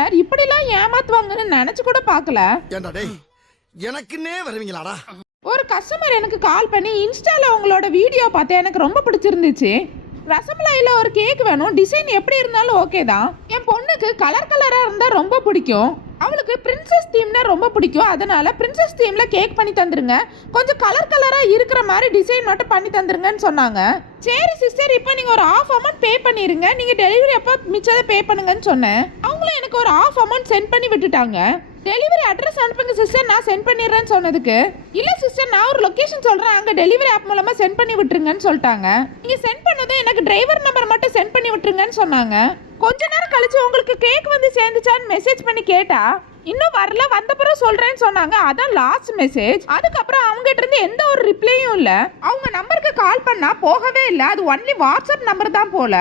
Customer இப்படிலாம் ஏமாத்துவாங்கன்னு நினைச்சு கூட பார்க்கல. எனக்குன்னே வருவீங்களாடா? ஒரு கஸ்டமர் எனக்கு கால் பண்ணி இன்ஸ்டால உங்களோட வீடியோ பார்த்தேன், எனக்கு ரொம்ப பிடிச்சிருந்துச்சு. ரசமலாயில ஒரு கேக் வேணும், டிசைன் எப்படி இருந்தாலும் ஓகே தான். என் பொண்ணுக்கு கலர் கலராக இருந்தால் ரொம்ப பிடிக்கும். அவளுக்கு பிரின்சஸ் தீம்னா ரொம்ப பிடிக்கும். அதனால பிரின்சஸ் தீம்ல கேக் பண்ணி தந்துருங்க. கொஞ்சம் கலர் கலராக இருக்கிற மாதிரி டிசைன் மட்டும் பண்ணி தந்துருங்கன்னு சொன்னாங்க. சரி சிஸ்டர், இப்போ நீங்கள் ஒரு ஆஃப் அமௌண்ட் பே பண்ணிடுங்க, நீங்கள் டெலிவரி அப்போ மிச்சத்தை பே பண்ணுங்கன்னு சொன்னேன். அவங்களும் எனக்கு ஒரு ஆஃப் அமௌண்ட் சென்ட் பண்ணி விட்டுட்டாங்க. டெலிவரி அட்ரஸ் அனுப்புங்க சிஸ்டர், நான் சென்ட் பண்ணிடுறேன்னு சொன்னதுக்கு, இல்லை சிஸ்டர் நான் ஒரு லொக்கேஷன் சொல்கிறேன், அங்கே டெலிவரி ஆப் மூலமாக சென்ட் பண்ணி விட்டுருங்கன்னு சொல்லிட்டாங்க. நீங்கள் சென்ட் பண்ணதும் எனக்கு டிரைவர் நம்பர் மட்டும் சென்ட் பண்ணி விட்டுருங்கன்னு சொன்னாங்க. கொஞ்ச நேரம் கழிச்சு உங்களுக்கு கேக் வந்து சேர்ந்துச்சான்னு மெசேஜ் பண்ணி கேட்டா, இன்னும் வரல, வந்த பிறகு சொல்றேன்னு சொன்னாங்க. அதான் லாஸ்ட் மெசேஜ். அதுக்கப்புறம் அவங்ககிட்ட இருந்து எந்த ஒரு ரிப்ளையும் இல்லை. அவங்க நம்பருக்கு கால் பண்ணா போகவே இல்லை. அது ஒன்லி வாட்ஸ்அப் நம்பர் தான் போல.